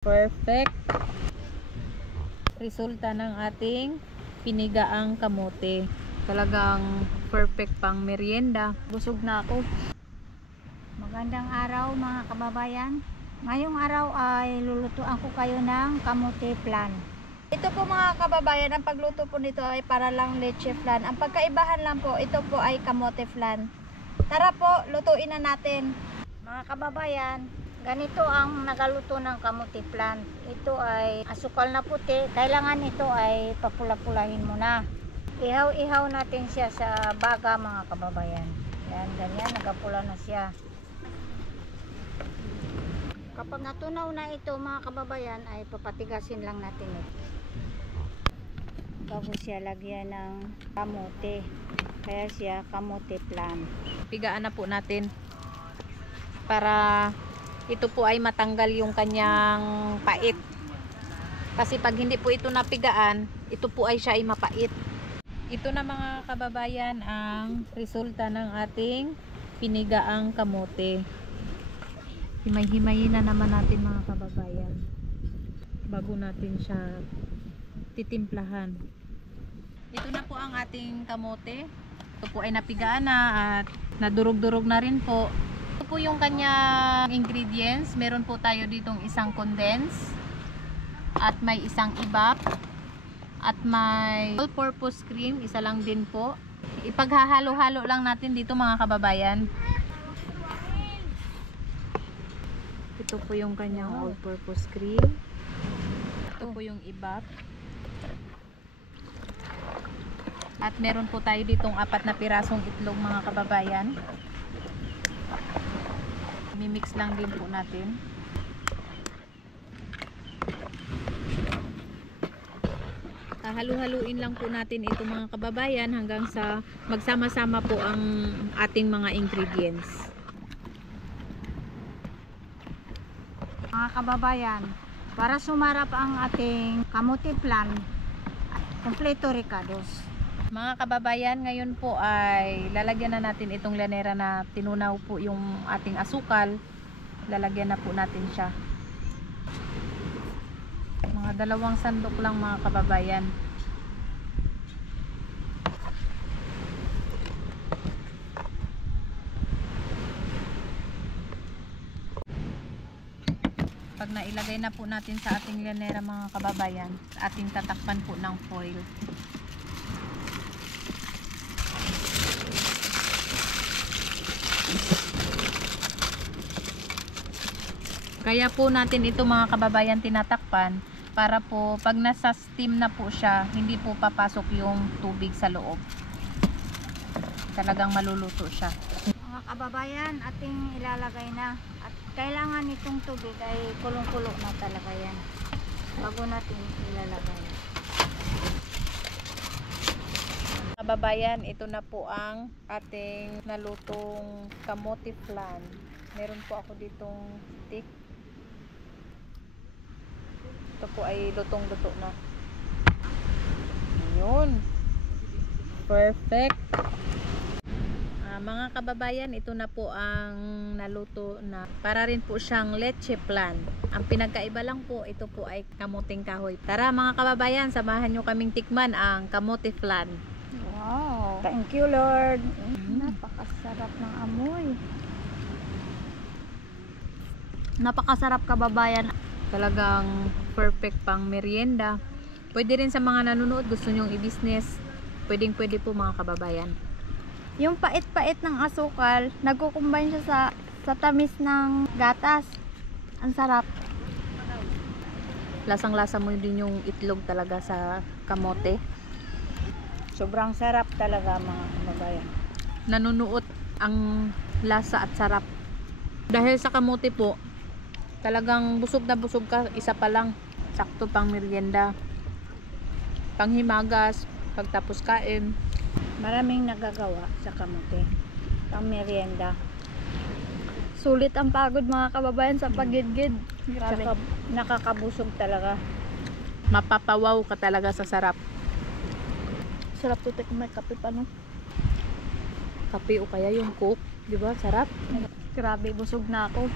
Perfect resulta ng ating pinigaang kamote. Talagang perfect pang merienda. Busog na ako. Magandang araw mga kababayan. Ngayong araw ay lulutuan ko kayo ng kamote flan. Ito po mga kababayan, ang pagluto po nito ay para lang leche flan. Ang pagkaibahan lang po, ito po ay kamote flan. Tara po, lutuin na natin. Mga kababayan, ganito ang nagaluto ng kamote flan. Ito ay asukal na puti. Kailangan ito ay papula-pulahin muna. Ihaw-ihaw natin siya sa baga mga kababayan. Yan, ganyan, nagapula na siya. Kapag natunaw na ito mga kababayan, ay papatigasin lang natin ito. Bago siya lagyan ng kamote. Kaya siya kamote flan. Pigaan na po natin para ito po ay matanggal yung kanyang pait. Kasi pag hindi po ito napigaan, ito po ay siya ay mapait. Ito na mga kababayan ang resulta ng ating pinigaang kamote. Himay-himayin na naman natin mga kababayan bago natin siya titimplahan. Ito na po ang ating kamote. Ito po ay napigaan na at nadurog-durog na rin po. Ito po yung kanyang ingredients. Meron po tayo ditong isang condense at may isang ibap at may all-purpose cream, isa lang din po. Ipaghahalo-halo lang natin dito mga kababayan. Ito po yung kanyang all-purpose cream. Ito po yung ibap. At meron po tayo ditong 4 na pirasong itlog mga kababayan. Mimix lang din po natin. Halu-haluin lang po natin ito mga kababayan hanggang sa magsama-sama po ang ating mga ingredients. Mga kababayan, para sumarap ang ating kamote flan, kompleto ricados. Mga kababayan, ngayon po ay lalagyan na natin itong lanera na tinunaw po yung ating asukal. Lalagyan na po natin siya. Mga 2 sandok lang mga kababayan. Pag nailagay na po natin sa ating lanera mga kababayan, ating tatakpan po ng foil. Kaya po natin ito mga kababayan tinatakpan para po pag nasa steam na po siya, hindi po papasok yung tubig sa loob. Talagang maluluto siya. Mga kababayan, ating ilalagay na. At kailangan itong tubig ay kulong-kulo na talaga yan. Bago natin ilalagay. Kababayan, ito na po ang ating nalutong kamote flan. Meron po ako ditong stick. Ito po ay lutong-luto na. Ayun. Perfect. Mga kababayan, ito na po ang naluto na. Para rin po siyang leche flan. Ang pinagkaiba lang po, ito po ay kamuting kahoy. Tara mga kababayan, samahan nyo kaming tikman ang kamote flan. Wow! Thank you Lord! Napakasarap ng amoy. Napakasarap kababayan. Talagang perfect pang merienda. Pwede rin sa mga nanonood, gusto nyong i-business. Pwedeng-pwede po mga kababayan. Yung pait-pait ng asukal, nagkukumbine siya sa tamis ng gatas. Ang sarap. Lasang-lasa mo din yung itlog talaga sa kamote. Sobrang sarap talaga mga kababayan. Nanunuot ang lasa at sarap. Dahil sa kamote po, talagang busog na busog ka, isa pa lang. Sakto pang merienda. Panghimagas, pagtapos kain. Maraming nagagawa sa kamote. Pang merienda. Sulit ang pagod mga kababayan sa pagidgid. Grabe. Saka nakakabusog talaga. Mapapawaw ka talaga sa sarap. Sarap tutik kung may kape pa no. Kape o kaya yung coke, di ba? Sarap. Grabe, busog na ako.